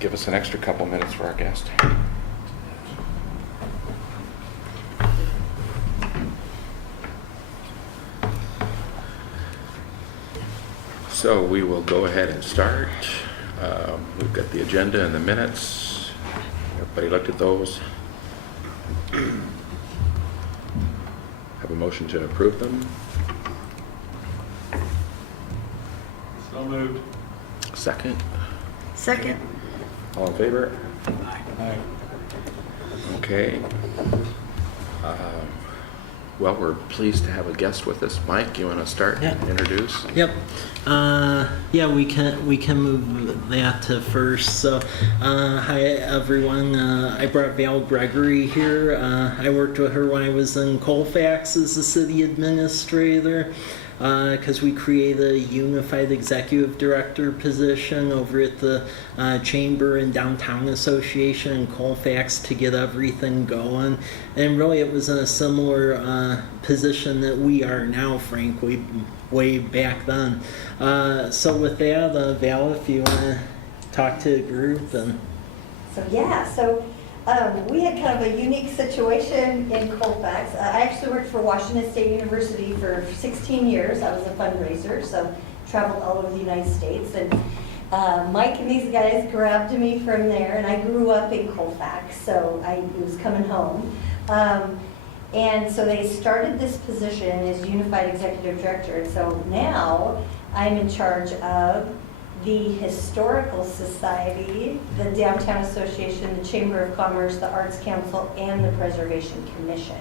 give us an extra couple minutes for our guest. So we will go ahead and start. We've got the agenda and the minutes. Everybody looked at those? Have a motion to approve them? So moved. Second? Second. All in favor? Aye. Okay. Well, we're pleased to have a guest with us. Mike, you want to start Yeah. and introduce? Yep. Yeah, we can move that to first. So, hi everyone. I brought Val Gregory here. I worked with her when I was in Colfax as the city administrator. Because we created a unified executive director position over at the Chamber and Downtown Association in Colfax to get everything going. And really it was in a similar position that we are now, Frank, way back then. So with that, Val, if you want to talk to the group. And We had kind of a unique situation in Colfax. I actually worked for Washington State University for 16 years. I was a fundraiser, so traveled all over the United States. And Mike and these guys grabbed me from there, and I grew up in Colfax, so I was coming home. And so they started this position as Unified Executive Director. And so now I'm in charge of the Historical Society, the Downtown Association, the Chamber of Commerce, the Arts Council, and the Preservation Commission.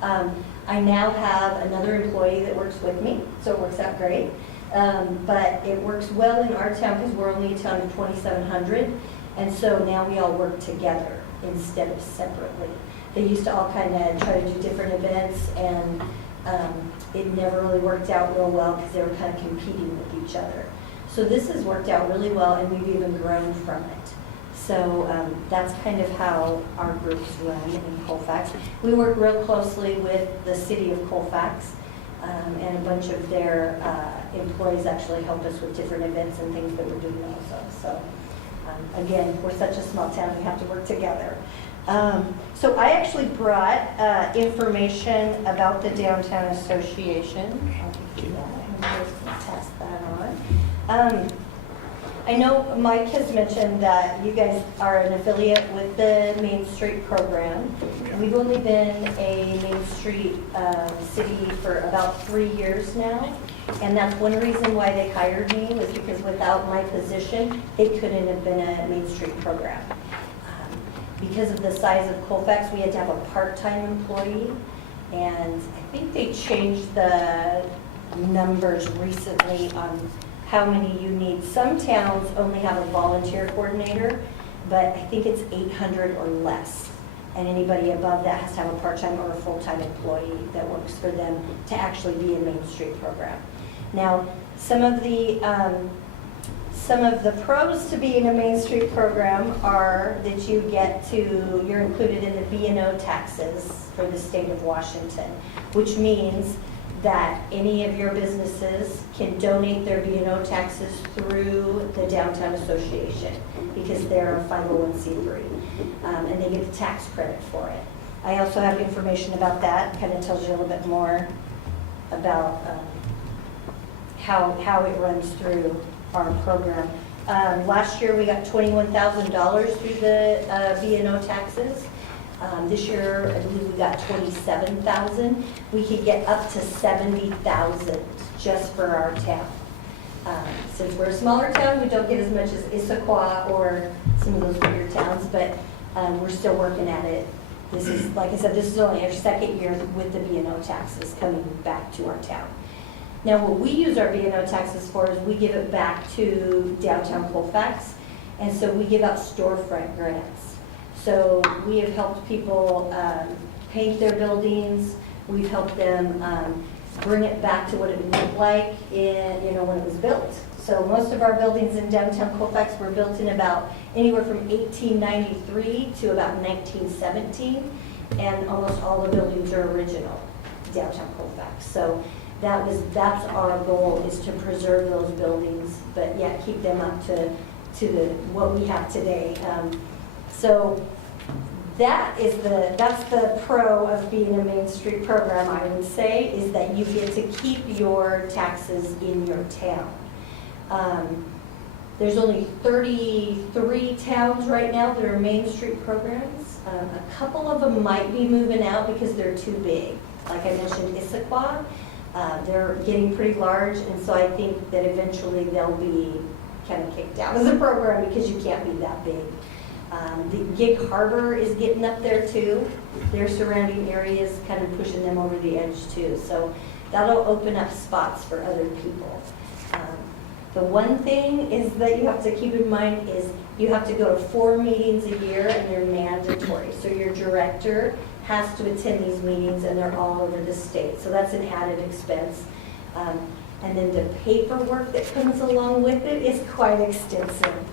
I now have another employee that works with me, so it works out great. But it works well in our town because we're only a town of 2,700, and so now we all work together instead of separately. They used to all kind of try to do different events, and it never really worked out real well because they were kind of competing with each other. So this has worked out really well, and we've even grown from it. So that's kind of how our groups run in Colfax. We work real closely with the city of Colfax, and a bunch of their employees actually help us with different events and things that we're doing also. So again, we're such a small town, we have to work together. So I actually brought information about the Downtown Association. I'll do that. I'm just going to pass that on. I know Mike has mentioned that you guys are an affiliate with the Main Street program. We've only been a Main Street city for about 3 years now, and that's one reason why they hired me, was because without my position, it couldn't have been a Main Street program. Because of the size of Colfax, we had to have a part-time employee, and I think they changed the numbers recently on how many you need. Some towns only have a volunteer coordinator, but I think it's 800 or less. And anybody above that has to have a part-time or a full-time employee that works for them to actually be a Main Street program. Now, some of the pros to being a Main Street program are that you're included in the B&O taxes for the state of Washington, which means that any of your businesses can donate their B&O taxes through the Downtown Association because they're a 501c3, and they get the tax credit for it. I also have information about that, kind of tells you a little bit more about how it runs through our program. Last year we got $21,000 through the B&O taxes. This year, I believe we got $27,000. We could get up to $70,000 just for our town. Since we're a smaller town, we don't get as much as Issaquah or some of those bigger towns, but we're still working at it. This is, like I said, this is only our second year with the B&O taxes coming back to our town. Now, what we use our B&O taxes for is we give it back to Downtown Colfax, and so we give out storefront grants. So we have helped people paint their buildings. We've helped them bring it back to what it looked like when it was built. So most of our buildings in downtown Colfax were built in about anywhere from 1893 to about 1917, and almost all the buildings are original downtown Colfax. So that's our goal, is to preserve those buildings, but yet keep them up to what we have today. So that's the pro of being a Main Street program, I would say, is that you get to keep your taxes in your town. There's only 33 towns right now that are Main Street programs. A couple of them might be moving out because they're too big. Like I mentioned, Issaquah, they're getting pretty large, and so I think that eventually they'll be kind of kicked out of the program because you can't be that big. The Gig Harbor is getting up there too. Their surrounding areas kind of pushing them over the edge too. So that'll open up spots for other people. The one thing is that you have to keep in mind is you have to go to 4 meetings a year, and they're mandatory. So your director has to attend these meetings, and they're all over the state. So that's an added expense. And then the paperwork that comes along with it is quite extensive.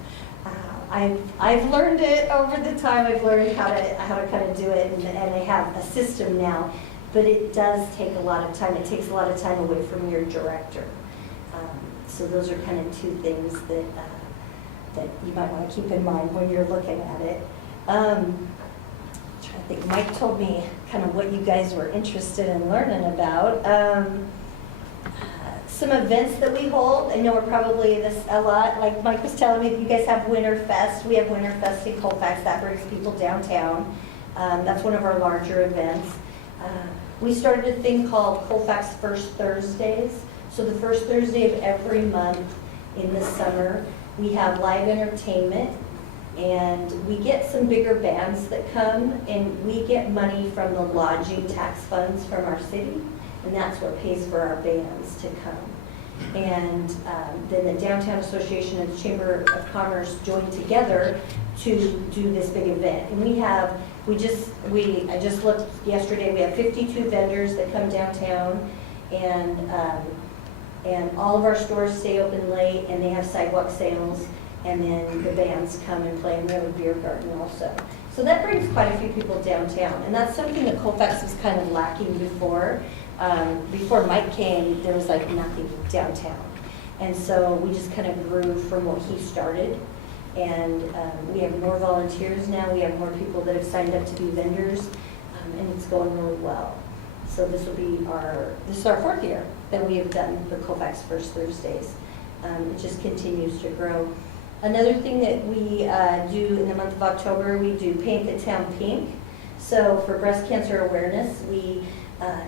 I've learned it over the time. I've learned how to kind of do it, and I have a system now. But it does take a lot of time. It takes a lot of time away from your director. So those are kind of 2 things that you might want to keep in mind when you're looking at it. I'm trying to think. Mike told me kind of what you guys were interested in learning about. Some events that we hold. I know we're probably this a lot. Like Mike was telling me, you guys have Winterfest. We have Winterfest in Colfax. That brings people downtown. That's one of our larger events. We started a thing called Colfax First Thursdays. So the first Thursday of every month in the summer, we have live entertainment, and we get some bigger bands that come, and we get money from the lodging tax funds from our city, and that's what pays for our bands to come. And then the Downtown Association and the Chamber of Commerce join together to do this big event. And I just looked yesterday, we have 52 vendors that come downtown, and all of our stores stay open late, and they have sidewalk sales, and then the bands come and play, and we have a beer garden also. So that brings quite a few people downtown, and that's something that Colfax was kind of lacking before. Before Mike came, there was like nothing downtown. And so we just kind of grew from what he started, and we have more volunteers now. We have more people that have signed up to be vendors, and it's going really well. So this is our 4th year that we have done the Colfax First Thursdays. It just continues to grow. Another thing that we do in the month of October, we do Paint the Town Pink. So for breast cancer awareness,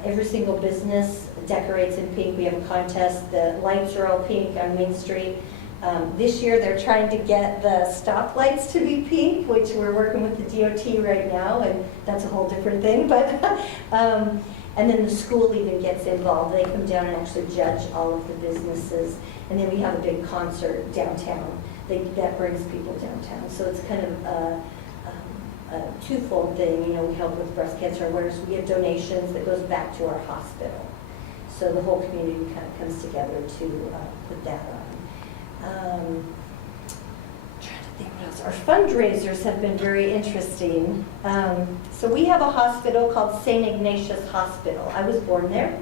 every single business decorates in pink. We have a contest. The lights are all pink on Main Street. This year they're trying to get the stoplights to be pink, which we're working with the DOT right now, and that's a whole different thing. But and then the school even gets involved. They come down and actually judge all of the businesses. And then we have a big concert downtown that brings people downtown. So it's kind of a twofold thing. You know, we help with breast cancer awareness. We get donations that goes back to our hospital. So the whole community kind of comes together to put that on. Trying to think what else. Our fundraisers have been very interesting. So we have a hospital called St. Ignatius Hospital. I was born there,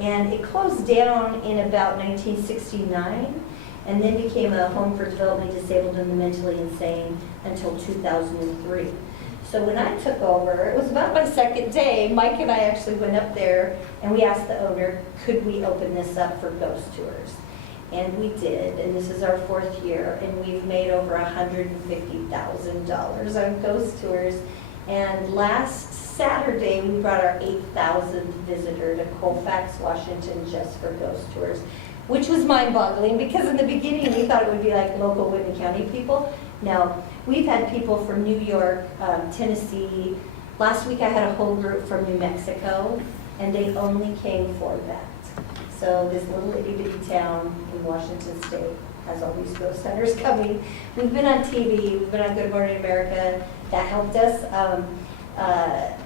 and it closed down in about 1969, and then became a home for developmentally disabled and the mentally insane until 2003. So when I took over, it was about my 2nd day. Mike and I actually went up there, and we asked the owner, could we open this up for ghost tours? And we did, and this is our 4th year, and we've made over $150,000 on ghost tours. And last Saturday, we brought our 8,000th visitor to Colfax, Washington, just for ghost tours, which was mind-boggling, because in the beginning, we thought it would be like local Whitney County people. No, we've had people from New York, Tennessee. Last week, I had a whole group from New Mexico, and they only came for that. So this little itty-bitty town in Washington State has all these ghost hunters coming. We've been on TV. We've been on Good Morning America. That helped us.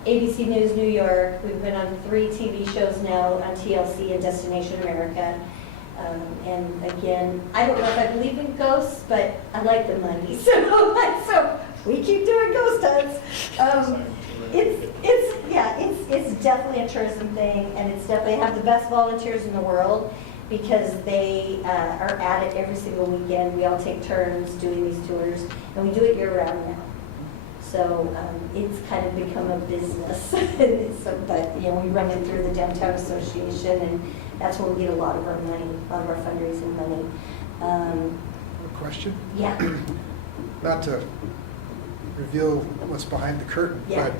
ABC News New York. We've been on 3 TV shows now on TLC and Destination America. And again, I don't know if I believe in ghosts, but I like the money. So we keep doing ghost hunts. It's definitely a tourism thing, and it's definitely have the best volunteers in the world. because they are at it every single weekend. We all take turns doing these tours, and we do it year-round now. So it's kind of become a business. So, but, you know, we run it through the Downtown Association, and that's where we get a lot of our money, a lot of our fundraising money. A question? Yeah, Not to reveal what's behind the curtain, Yeah. but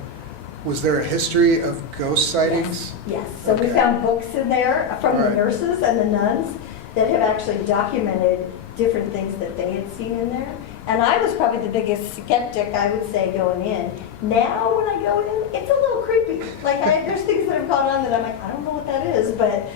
was there a history of ghost sightings? yes. So we Okay. found books in there from the Right. nurses and the nuns that have actually documented different things that they had seen in there. And I was probably the biggest skeptic, I would say, going in. Now, when I go in, it's a little creepy. Like, there's things that have gone on that I'm like, I don't know what that is, but,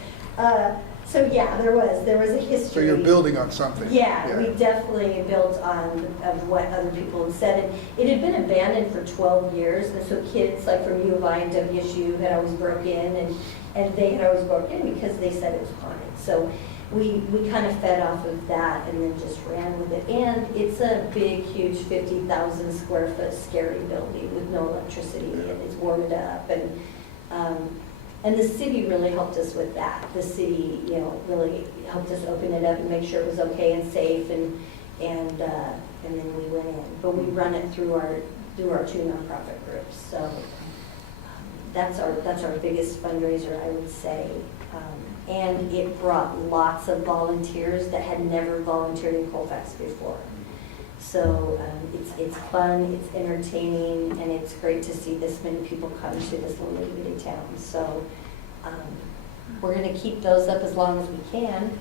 so yeah, there was a history. So you're building on something? Yeah, we definitely built on of what other people had said. And it had been abandoned for 12 years, and so kids like from U of I and WSU had always broke in, and they had always broke in because they said it was haunted. So we kind of fed off of that and then just ran with it. And it's a big, huge 50,000 square foot scary building with no electricity, and it's warmed up. And the city really helped us with that. The city, you know, really helped us open it up and make sure it was okay and safe, and then we went in. But we run it through our two nonprofit groups. So that's our biggest fundraiser, I would say. And it brought lots of volunteers that had never volunteered in Colfax before. So it's fun, it's entertaining, and it's great to see this many people come to this little bitty town. So we're going to keep those up as long as we can,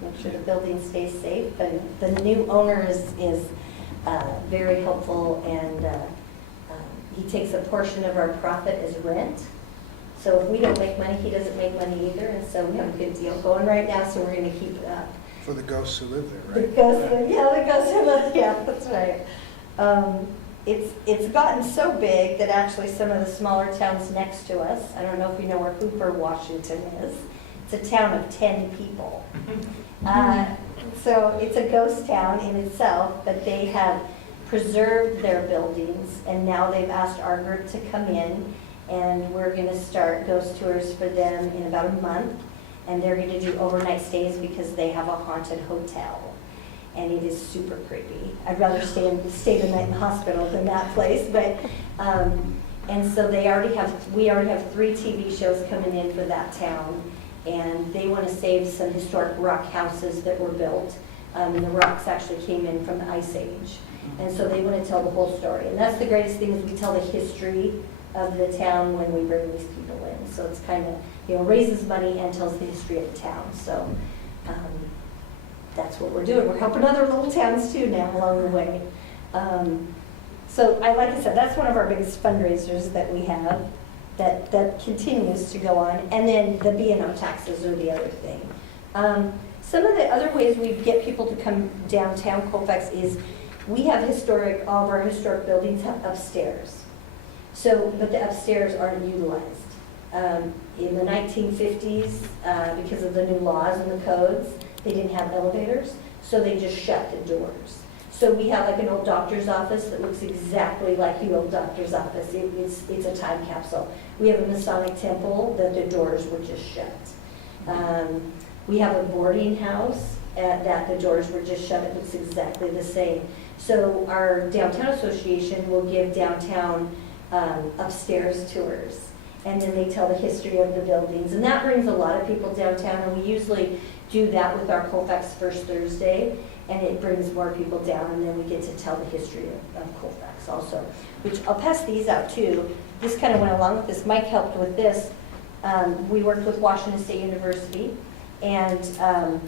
make sure the building stays safe. And the new owner is very helpful, and he takes a portion of our profit as rent. So if we don't make money, he doesn't make money either, and so we have a good deal going right now, so we're going to keep it up. For the ghosts who live there, The right? ghosts, yeah, that's right. It's gotten so big that actually some of the smaller towns next to us, I don't know if you know where Hooper, Washington is, it's a town of 10 people. So it's a ghost town in itself, but they have preserved their buildings, and now they've asked our group to come in, and we're going to start ghost tours for them in about a month. And they're going to do overnight stays because they have a haunted hotel, and it is super creepy. I'd rather stay the night in the hospital than that place. But and so we already have 3 TV shows coming in for that town, and they want to save some historic rock houses that were built. And the rocks actually came in from the Ice Age, and so they want to tell the whole story. And that's the greatest thing, is we tell the history of the town when we bring these people in. So it's kind of, you know, raises money and tells the history of the town. So that's what we're doing. We're helping other little towns too now along the way. So like I said, that's one of our biggest fundraisers that we have that continues to go on. And then the B&O taxes are the other thing. Some of the other ways we get people to come downtown Colfax is we have all of our historic buildings have upstairs. So, but the upstairs aren't utilized. In the 1950s, because of the new laws and the codes, they didn't have elevators, so they just shut the doors. So we have like an old doctor's office that looks exactly like the old doctor's office. It's a time capsule. We have a Masonic temple that the doors were just shut. We have a boarding house that the doors were just shut. It looks exactly the same. So our Downtown Association will give downtown upstairs tours, and then they tell the history of the buildings, and that brings a lot of people downtown. And we usually do that with our Colfax First Thursday, and it brings more people down, and then we get to tell the history of Colfax also, which I'll pass these out too. This kind of went along with this. Mike helped with this. We worked with Washington State University, and I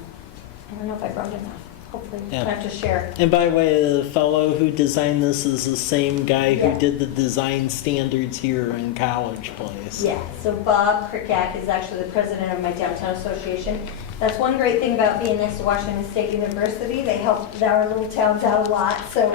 don't know if I brought enough. Hopefully, Yeah. I have to share. And by the way, the fellow who designed this is the same guy Yeah. who did the design standards here in College Place. Yeah, so Bob Krikak is actually the president of my Downtown Association. That's one great thing about being next to Washington State University. They help our little towns out a lot, so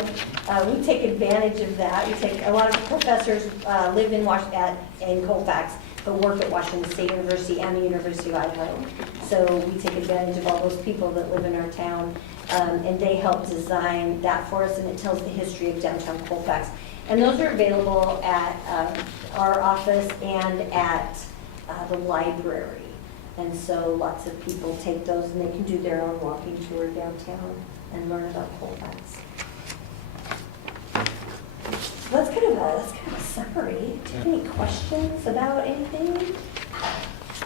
we take advantage of that. A lot of professors live in Colfax, but work at Washington State University and the University of Idaho. So we take advantage of all those people that live in our town, and they help design that for us, and it tells the history of downtown Colfax. And those are available at our office and at the library. And so lots of people take those and they can do their own walking tour downtown and learn about Colfax. So that's kind of a summary. Do you have any questions about anything?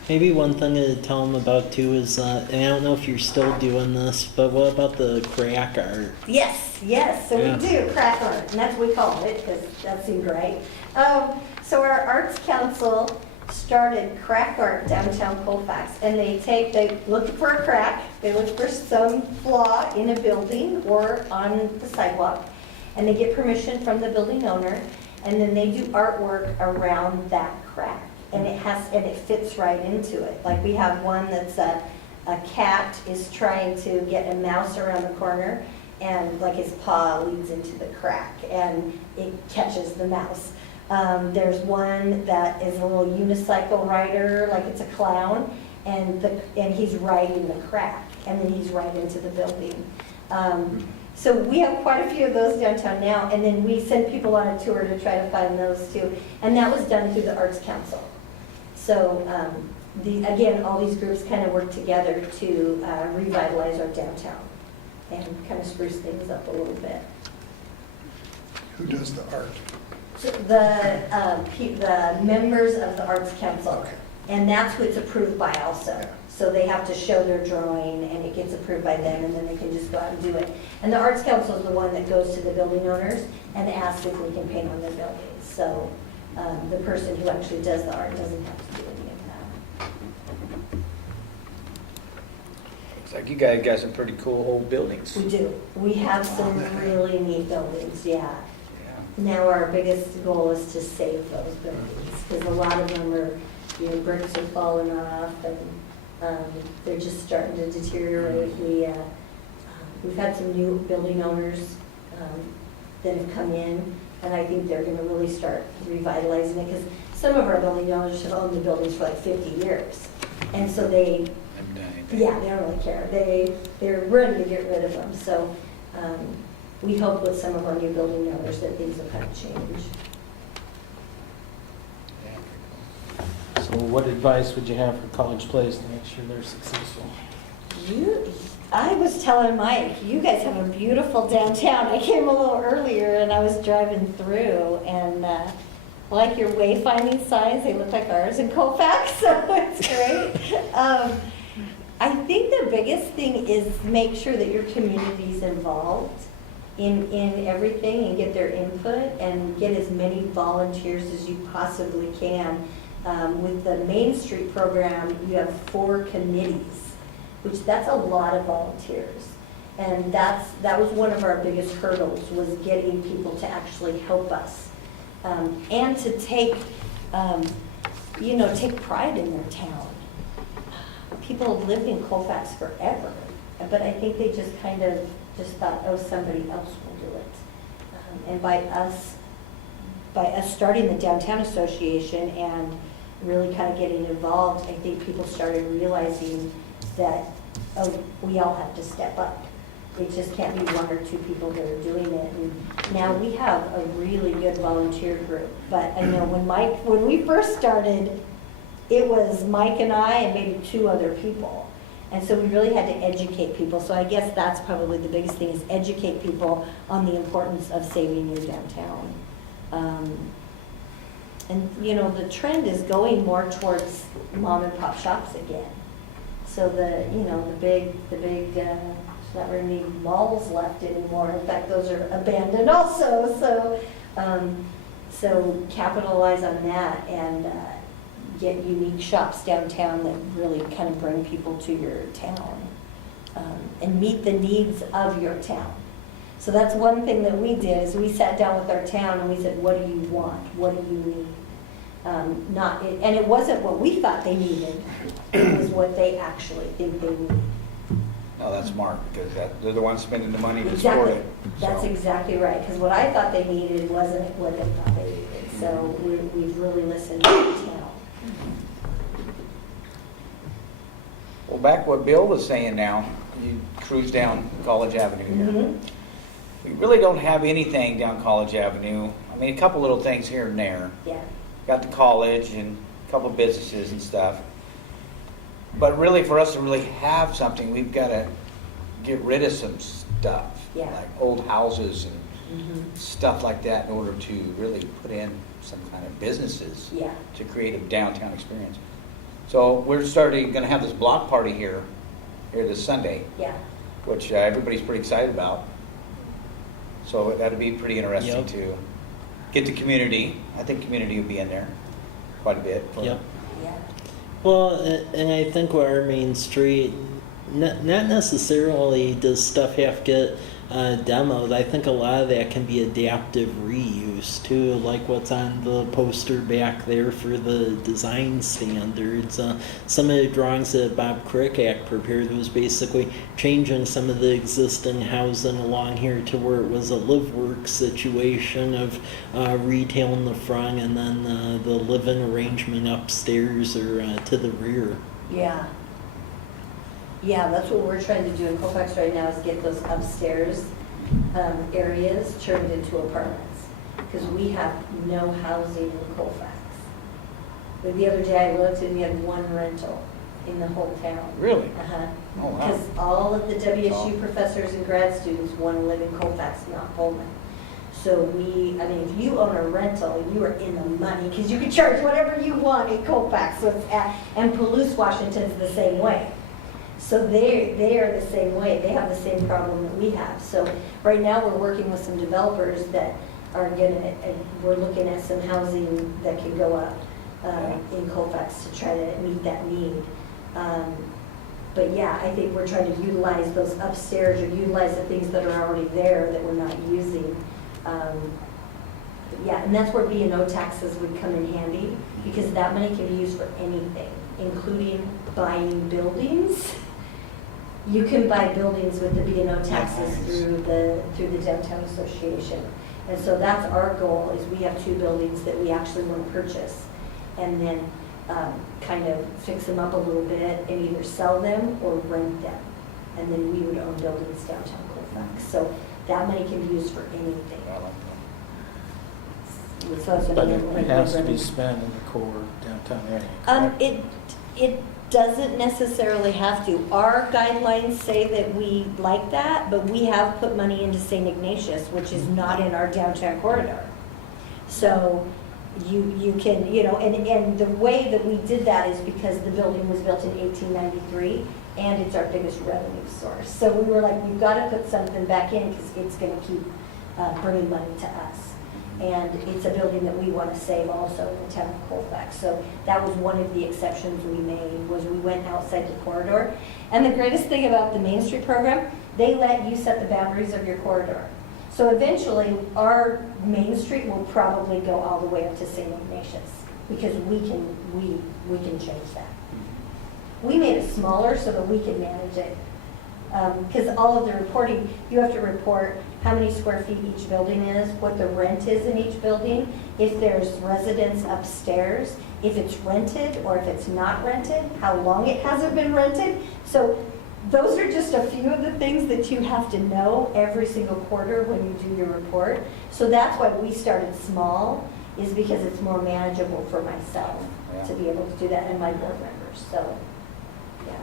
Maybe one thing to tell them about too is, and I don't know if you're still doing this, but what about the crack art? Yes, yes, so Yeah. we do crack art, and that's what we call it, because that seemed right. So our Arts Council started crack art downtown Colfax, and they look for a crack, they look for some flaw in a building or on the sidewalk, and they get permission from the building owner, and then they do artwork around that crack. And it fits right into it. Like we have one that's a cat is trying to get a mouse around the corner, and like his paw leads into the crack and it catches the mouse. There's one that is a little unicycle rider, like it's a clown, and he's riding the crack, and then he's right into the building. So we have quite a few of those downtown now, and then we send people on a tour to try to find those too. And that was done through the Arts Council. So again, all these groups kind of work together to revitalize our downtown and kind of spruce things up a little bit. Who does the art? So the members of the Arts Council, and that's who it's approved by also. So they have to show their drawing, and it gets approved by them, and then they can just go out and do it. And the Arts Council is the one that goes to the building owners and asks if we can paint on their buildings. So the person who actually does the art doesn't have to do any of that. Looks like you guys got some pretty cool old buildings. We do. We have some really neat buildings, yeah. Yeah. Now our biggest goal is to save those buildings, because a lot of them are, bricks are falling off, and they're just starting to deteriorate. We've had some new building owners that have come in, and I think they're gonna really start revitalizing it, because some of our building owners have owned the buildings for like 50 years. And so I'm dying. yeah, they don't really care. They're ready to get rid of them. So we hope with some of our new building owners that things will kind of change. So what advice would you have for College Place to make sure they're successful? I was telling Mike, you guys have a beautiful downtown. I came a little earlier and I was driving through, and like your wayfinding signs, they look like ours in Colfax, so it's great. I think the biggest thing is make sure that your community's involved in everything and get their input and get as many volunteers as you possibly can. With the Main Street program, you have 4 committees, which that's a lot of volunteers. And that was one of our biggest hurdles, was getting people to actually help us. And to take pride in their town. People have lived in Colfax forever, but I think they just kind of thought, oh, somebody else will do it. And by us starting the Downtown Association and really kind of getting involved, I think people started realizing that, oh, we all have to step up. It just can't be 1 or 2 people that are doing it. And now we have a really good volunteer group. But I know when we first started, it was Mike and I and maybe 2 other people. And so we really had to educate people. So I guess that's probably the biggest thing, is educate people on the importance of saving your downtown. And the trend is going more towards mom and pop shops again. So the big, there's not very many malls left anymore. In fact, those are abandoned also. So capitalize on that and get unique shops downtown that really kind of bring people to your town and meet the needs of your town. So that's one thing that we did, is we sat down with our town and we said, what do you want? What do you need? And it wasn't what we thought they needed, it was what they actually think they need. No, that's smart, because they're the ones spending the money to support Exactly, it. that's So, exactly right, because what I thought they needed wasn't what they thought they needed. So we've really listened to the town. well, back what Bill was saying now, you cruise down College Avenue here. Mhm. We really don't have anything down College Avenue. I mean, a couple little things here and there. Yeah. Got the college and a couple businesses and stuff. But really, for us to really have something, we've got to get rid of some stuff. Yeah. Like old houses and Mhm. stuff like that in order to really put in some kind of businesses Yeah. to create a downtown experience. So we're going to have this block party here this Sunday, Yeah. which everybody's pretty excited about. So that'll be pretty interesting Yep. to get the community. I think community will be in there quite a bit. Yep. Yeah. Well, and I think with our main street, not necessarily does stuff have to get demoed. I think a lot of that can be adaptive reuse too, like what's on the poster back there for the design standards. Some of the drawings that Bob Krikak prepared was basically changing some of the existing housing along here to where it was a live work situation of retail in the front and then the living arrangement upstairs or to the rear. Yeah. Yeah, that's what we're trying to do in Colfax right now, is get those upstairs areas turned into apartments. Because we have no housing in Colfax. But the other day I looked and we had one rental in the whole town. Really? Uh-huh. Oh, wow. Because all of the WSU professors and grad students want to live in Colfax, not Pullman. So if you own a rental, you are in the money because you can charge whatever you want in Colfax. And Palouse, Washington's the same way. So they are the same way. They have the same problem that we have. So right now we're working with some developers that are we're looking at some housing that can go up in Colfax to try to meet that need. But yeah, I think we're trying to utilize those upstairs or utilize the things that are already there that we're not using. Yeah, and that's where B&O taxes would come in handy because that money can be used for anything, including buying buildings. You can buy buildings with the B&O taxes through the downtown association. And so that's our goal, is we have 2 buildings that we actually want to purchase and then kind of fix them up a little bit and either sell them or rent them. And then we would own buildings downtown Colfax. So that money can be used for anything. I like that. So that's But another it has to revenue. be spent in the core downtown area. correct? It doesn't necessarily have to. Our guidelines say that we like that, but we have put money into St. Ignatius, which is not in our downtown corridor. So you can, and the way that we did that is because the building was built in 1893 and it's our biggest revenue source. So we were like, we've got to put something back in because it's going to keep bringing money to us. And it's a building that we want to save also in the town of Colfax. So that was one of the exceptions we made, was we went outside the corridor. And the greatest thing about the Main Street program, they let you set the boundaries of your corridor. So eventually, our Main Street will probably go all the way up to St. Ignatius because we can change that. We made it smaller so that we can manage it. Because all of the reporting, you have to report how many square feet each building is, what the rent is in each building, if there's residents upstairs, if it's rented or if it's not rented, how long it hasn't been rented. So those are just a few of the things that you have to know every single quarter when you do your report. So that's why we started small, is because it's more manageable for myself to be able to do that and my board members. So, yeah.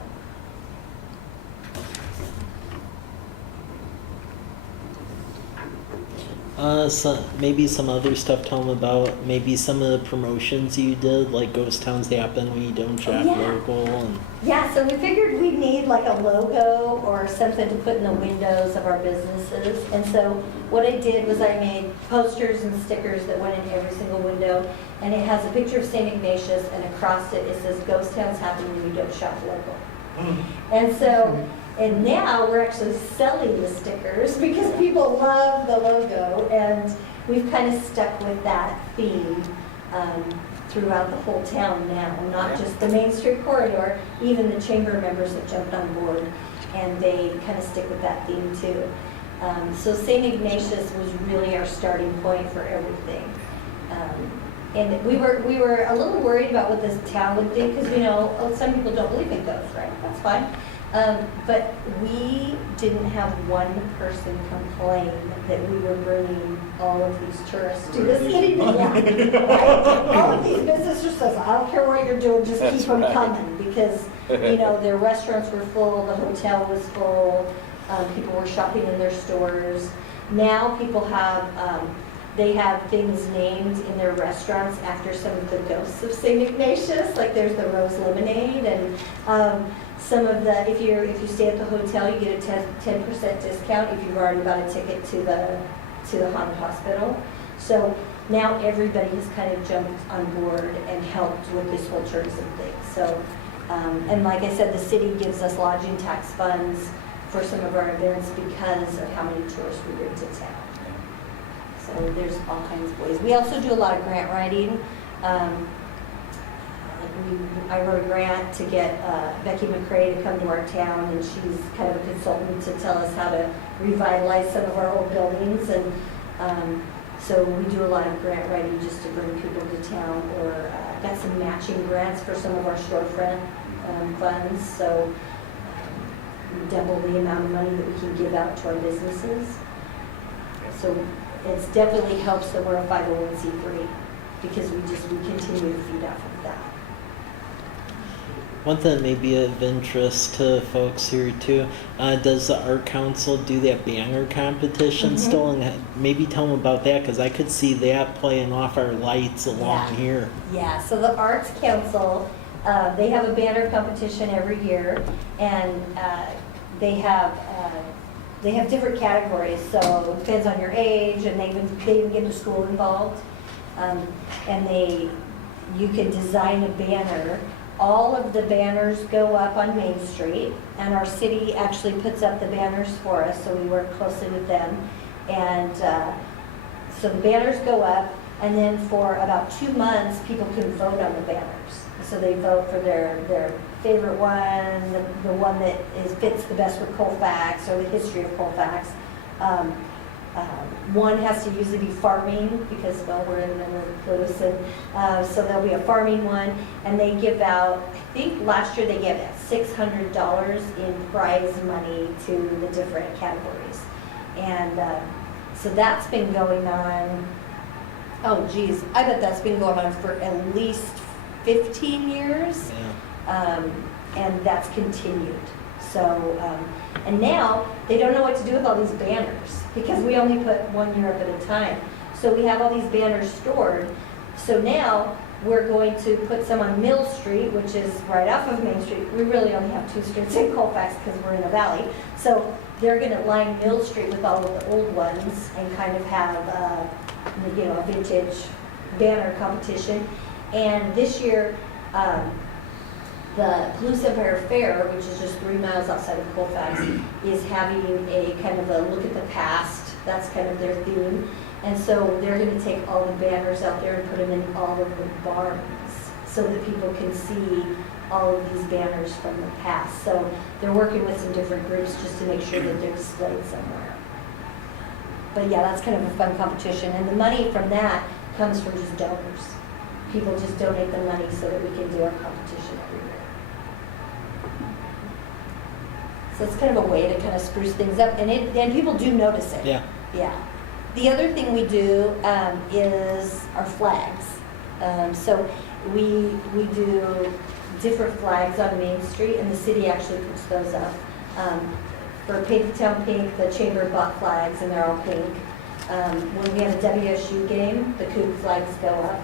So maybe some other stuff. Tell them about maybe some of the promotions you did, like Ghost Towns Happen when you don't shop Yeah. local. And Yeah, so we figured we'd need like a logo or something to put in the windows of our businesses. And so what I did was I made posters and stickers that went in every single window. And it has a picture of St. Ignatius, and across it, it says, Ghost Towns Happen when you don't shop local. And so, and now we're actually selling the stickers because people love the logo, and we've kind of stuck with that theme throughout the whole town now, not just the Main Street corridor, even the chamber members that jumped on board, and they kind of stick with that theme too. So St. Ignatius was really our starting point for everything. And we were a little worried about what this town would think, because some people don't believe in ghosts, right? That's fine. But we didn't have one person complain that we were bringing all of these tourists to the city. Yeah, right? All of these businesses says, I don't care what you're doing, just That's keep them right. coming. Because, their restaurants were full, the hotel was full, people were shopping in their stores. Now people have, they have things named in their restaurants after some of the ghosts of St. Ignatius, like there's the Rose Lemonade, and some of the, if you stay at the hotel, you get a 10% discount if you've already bought a ticket to the haunted hospital. So now everybody has kind of jumped on board and helped with this whole tourism thing. So, and like I said, the city gives us lodging tax funds for some of our events because of how many tourists we bring to town. So there's all kinds of ways. We also do a lot of grant writing. I wrote a grant to get Becky McCrae to come to our town, and she's kind of a consultant to tell us how to revitalize some of our old buildings. And so we do a lot of grant writing just to bring people to town, or got some matching grants for some of our storefront funds. So we double the amount of money that we can give out to our businesses. So it's definitely helps that we're a 501c3 because we continue to feed off of that. One thing that may be of interest to folks here too, does the Art Council do that banner competition still? And maybe tell them about that, because I could see that playing off our lights along here. Yeah, so the Arts Council, they have a banner competition every year, and they have different categories, so it depends on your age, and they even get the school involved. And you can design a banner. All of the banners go up on Main Street, and our city actually puts up the banners for us, so we work closely with them. And so the banners go up, and then for about 2 months, people can vote on the banners. So they vote for their favorite one, the one that fits the best with Colfax, or the history of Colfax. One has to usually be farming because, well, we're in the middle of Clues, and so there'll be a farming one, and they give out, I think last year they gave out $600 in prize money to the different categories. And so that's been going on, oh geez, I bet that's been going on for at least 15 years. Yeah. And that's continued. So, and now they don't know what to do with all these banners because we only put 1 year up at a time. So we have all these banners stored. So now we're going to put some on Mill Street, which is right off of Main Street. We really only have 2 streets in Colfax because we're in a valley. So they're going to line Mill Street with all of the old ones and kind of have a vintage banner competition. And this year, the Palouse Empire Fair, which is just 3 miles outside of Colfax, is having a kind of a look at the past. That's kind of their theme. And so they're going to take all the banners out there and put them in all of the barns so that people can see all of these banners from the past. So they're working with some different groups just to make sure that they're displayed somewhere. But yeah, that's kind of a fun competition. And the money from that comes from just donors. People just donate the money so that we can do our competition every year. So it's kind of a way to kind of spruce things up, and people do notice it. Yeah. Yeah. The other thing we do is our flags. So we do different flags on Main Street, and the city actually puts those up. For Paint the Town Pink, the chamber bought flags, and they're all pink. When we have a WSU game, the Coug flags go up.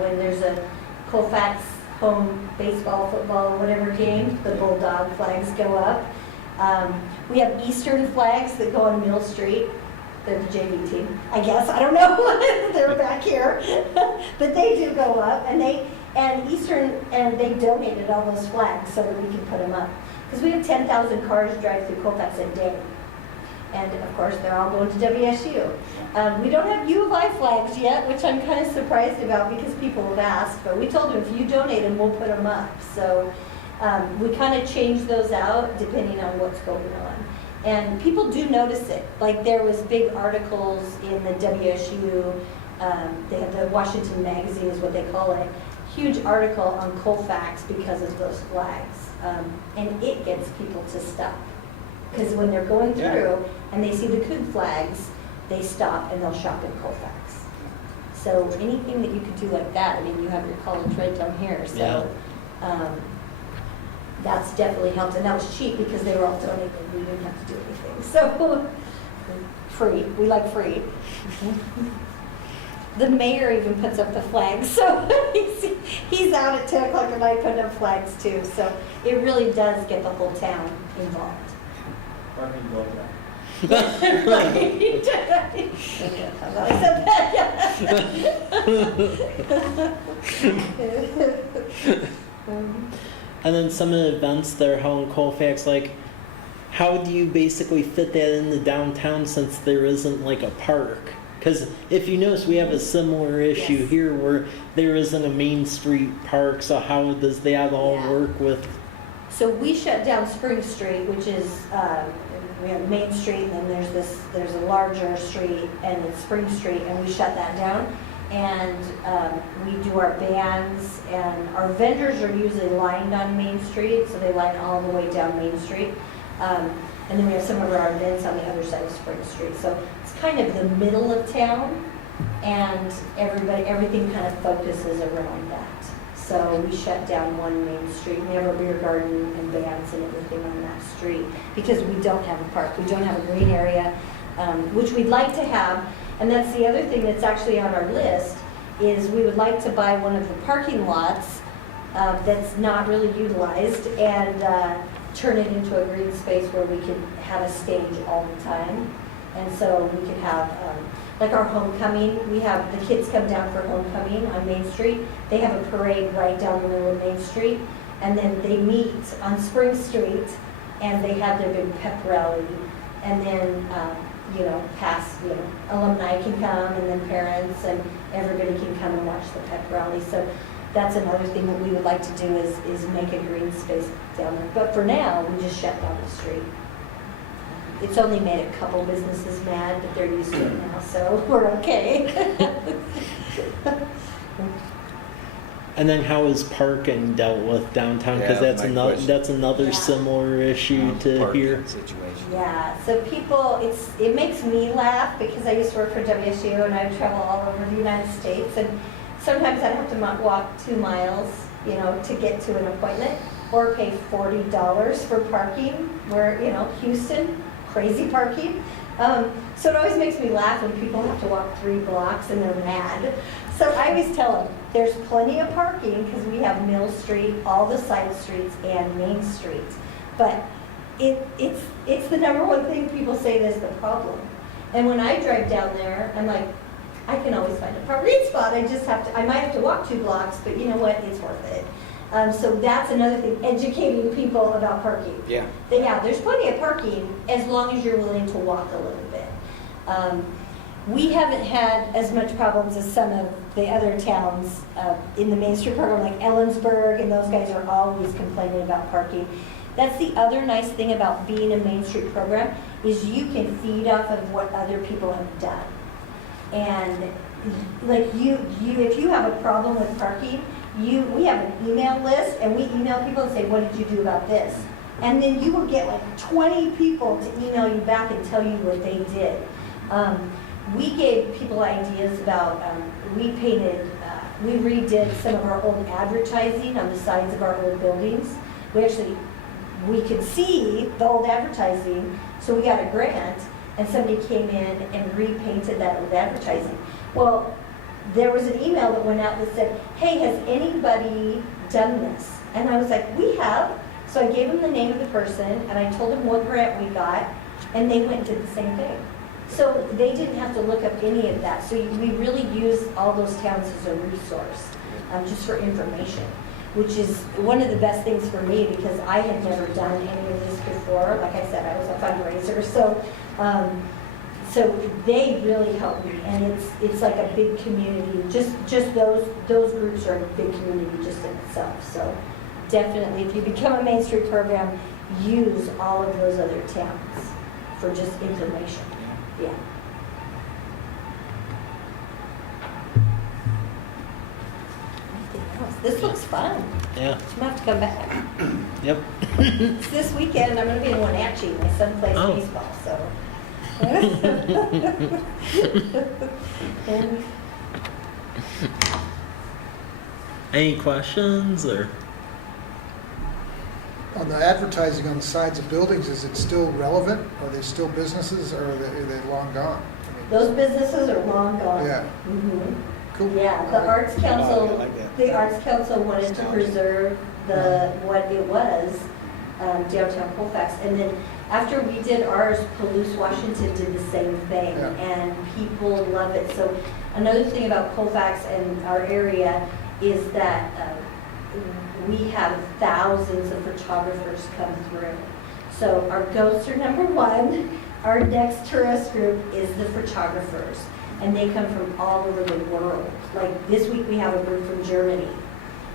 When there's a Colfax home baseball, football, whatever game, the Bulldog flags go up. We have Eastern flags that go on Mill Street. They're the JV team, I guess. I don't know. They're back here. But they do go up, and Eastern, and they donated all those flags so that we can put them up. Because we have 10,000 cars drive through Colfax a day. And of course, they're all going to WSU. We don't have U of I flags yet, which I'm kind of surprised about because people have asked, but we told them if you donate them, we'll put them up. So we kind of change those out depending on what's going on. And people do notice it. Like there was big articles in the WSU, they have the Washington Magazine is what they call it, huge article on Colfax because of those flags. And it gets people to stop. Because when they're going Yeah. through and they see the Coug flags, they stop and they'll shop in Colfax. So anything that you could do like that, I mean, you have your college right down here, so that's definitely helped. And that was cheap because they were all donated, we didn't have to do anything. So free, we like free. The mayor even puts up the flags, so he's out at 10 o'clock at night putting up flags too. So it really does get the whole town involved. Parking block. Right. I thought I said that. And then some of the events that are held in Colfax, like, how do you basically fit that into downtown since there isn't like a park? Because if you notice, we have a similar issue Yes. here where there isn't a Main Street park. So how does that all Yeah. work with? So we shut down Spring Street, which is, we have Main Street, and then there's a larger street, and it's Spring Street, and we shut that down. And we do our bands, and our vendors are usually lined on Main Street, so they line all the way down Main Street. And then we have some of our events on the other side of Spring Street. So it's kind of the middle of town, and everything kind of focuses around that. So we shut down one Main Street. We have a beer garden and bands and everything on that street because we don't have a park. We don't have a green area, which we'd like to have. And that's the other thing that's actually on our list is we would like to buy one of the parking lots that's not really utilized and turn it into a green space where we can have a stage all the time. And so we could have, like our homecoming, we have the kids come down for homecoming on Main Street. They have a parade right down the middle of Main Street. And then they meet on Spring Street and they have their big pep rally. And then, alumni can come and then parents and everybody can come and watch the pep rally. So that's another thing that we would like to do is make a green space down there. But for now, we just shut down the street. It's only made a couple businesses mad, but they're used to it now, so we're okay. And then how is parking dealt with downtown? Because Yeah, that's my another question. Yeah. similar issue to Parking here. Situation. Yeah, so people, it makes me laugh because I used to work for WSU and I travel all over the United States, and sometimes I'd have to walk 2 miles, to get to an appointment, or pay $40 for parking, where, Houston, crazy parking. So it always makes me laugh when people have to walk 3 blocks and they're mad. So I always tell them, there's plenty of parking because we have Mill Street, all the side streets, and Main Street. But it's the number one thing people say is the problem. And when I drive down there, I'm like, I can always find a parking spot. I might have to walk 2 blocks, but you know what? It's worth it. So that's another thing, educating people about parking. Yeah. There's plenty of parking as long as you're willing to walk a little bit. We haven't had as much problems as some of the other towns in the Main Street program, like Ellensburg, and those guys are always complaining about parking. That's the other nice thing about being a Main Street program is you can feed off of what other people have done. And like if you have a problem with parking, we have an email list and we email people and say, what did you do about this? And then you will get like 20 people to email you back and tell you what they did. We gave people ideas about, we redid some of our old advertising on the sides of our old buildings. We could see the old advertising, so we got a grant and somebody came in and repainted that old advertising. Well, there was an email that went out that said, hey, has anybody done this? And I was like, we have. So I gave them the name of the person and I told them what grant we got, and they went and did the same thing. So they didn't have to look up any of that. So we really use all those towns as a resource, just for information, which is one of the best things for me because I had never done any of this before. Like I said, I was a fundraiser, so they really help me, and it's like a big community. Just those groups are a big community just in itself. So definitely, if you become a Main Street program, use all of those other towns for just information. Yeah. Anything else? This looks fun. Yeah. I'm gonna have to come back. Yep. It's this weekend, I'm gonna be in Wenatchee. My son plays Oh. baseball, so. And Any questions or? On the advertising on the sides of buildings, is it still relevant? Are they still businesses or are they long gone? I mean, those businesses are long gone. Yeah. Mhm. Cool. Yeah, the Arts I Council, like that. the Arts Council wanted to preserve what it was, downtown Colfax. And then after we did ours, Palouse, Washington did the same thing, Yeah. and people love it. So another thing about Colfax and our area is that we have thousands of photographers come through. So our ghosts are number one. Our next tourist group is the photographers, and they come from all over the world. Like this week, we have a group from Germany,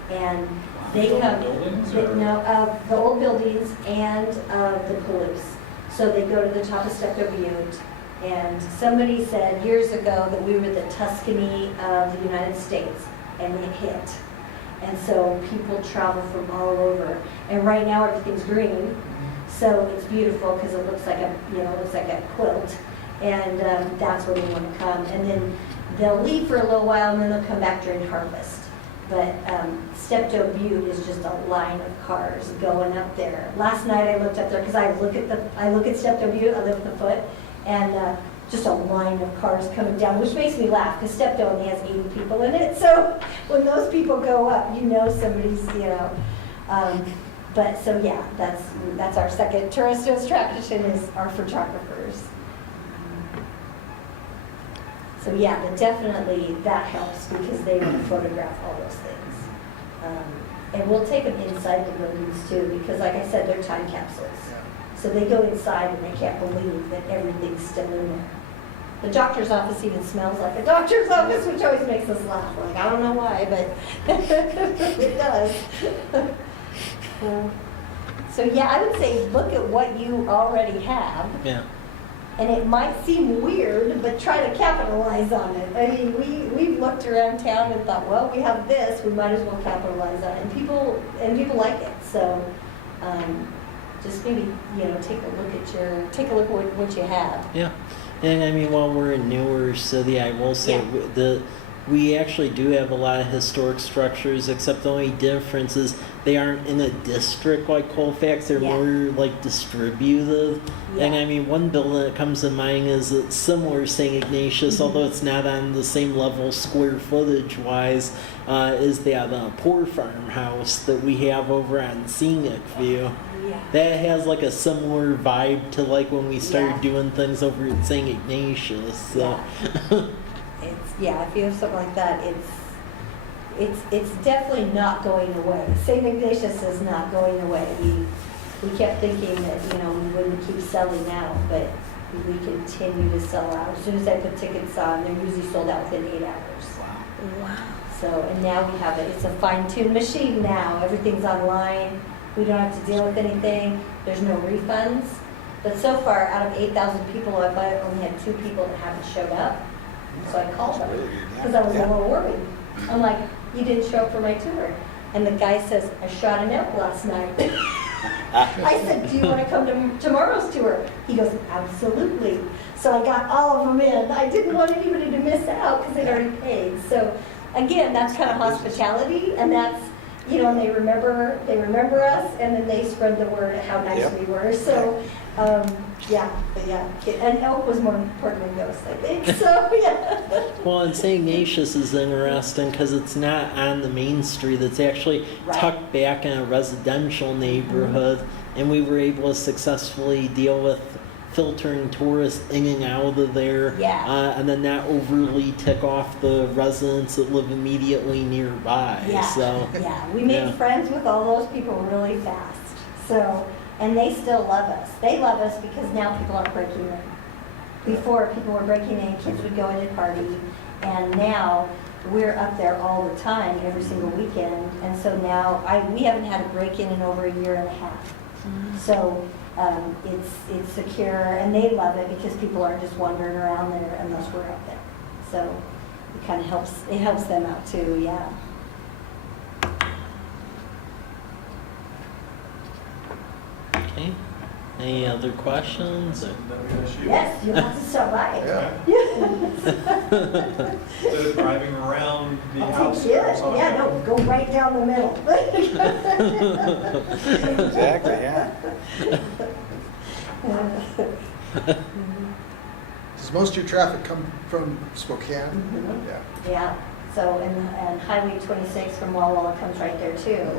and they Old come. buildings, the- or- No, the old buildings and the Palouse. So they go to the top of Steptoe Butte, and somebody said years ago that we were the Tuscany of the United States, and it hit. And so people travel from all over. And right now everything's green, so it's beautiful because it looks like a quilt. And that's where they want to come. And then they'll leave for a little while and then they'll come back during harvest. But Steptoe Butte is just a line of cars going up there. Last night I looked up there because I look at Steptoe Butte, I live at the foot, and just a line of cars coming down, which makes me laugh because Steptoe only has 80 people in it. So when those people go up, you know somebody's, but so yeah, that's our second tourist attraction is our photographers. So yeah, but definitely that helps because they want to photograph all those things. And we'll take them inside the buildings too because like I said, they're time capsules. So they go inside and they can't believe that everything's still in there. The doctor's office even smells like a doctor's office, which always makes us laugh. Like, I don't know why, but it does. So yeah, I would say look at what you already have. Yeah. And it might seem weird, but try to capitalize on it. I mean, we've looked around town and thought, well, we have this, we might as well capitalize on it. And people like it. So just maybe, take a look at what you have. Yeah. And I mean, while we're in newer city, I will say Yeah. we actually do have a lot of historic structures, except the only difference is they aren't in a district like Colfax. They're Yeah. more like distributed. Yeah. And I mean, one building that comes to mind is it's similar to St. Ignatius, Mm-hmm. although it's not on the same level square footage wise, is that Poor Farmhouse that we have over on Scenic View. Yeah. That has like a similar vibe to like when we started Yeah. doing things over at St. Ignatius. So. If you have something like that, it's definitely not going away. St. Ignatius is not going away. We kept thinking that, we wouldn't keep selling out, but we continue to sell out. As soon as I put tickets on, they're usually sold out within 8 hours. Wow. So, and now we have it. It's a fine-tuned machine now. Everything's online. We don't have to deal with anything. There's no refunds. But so far, out of 8,000 people, I've only had 2 people that haven't showed up. So I called them because I was a little worried. I'm like, you didn't show up for my tour. And the guy says, I shot an elk last night. I said, do you want to come to tomorrow's tour? He goes, absolutely. So I got all of them in. I didn't want anybody to miss out because they'd already paid. So again, that's kind of hospitality, and that's, and they remember us, and then they spread the word of how nice we were. So, and elk was more important than ghosts, I think. So, yeah. Well, and St. Ignatius is interesting because it's not on the main street. It's actually Right. tucked back in a residential neighborhood, and we were able to successfully deal with filtering tourists in and out of there, Yeah. and then not overly tick off the residents that live immediately nearby. Yeah, So, we made yeah. friends with all those people really fast. So, and they still love us. They love us because now people aren't breaking in. Before, people were breaking in, kids would go in and party, and now we're up there all the time, every single weekend. And so now, we haven't had a break-in in over a year and a half. So it's secure, and they love it because people aren't just wandering around there unless we're up there. So it kind of helps them out too, yeah. Okay. Any other questions? Or- Yes, you'll have to stop by. Yeah. Instead of driving around the I'll house. take you. or something. Yeah, no, go right down the middle. Exactly, yeah. Does most of your traffic come from Spokane? Mhm. Yeah. Yeah, so, and Highway 26 from Walla Walla comes right there too.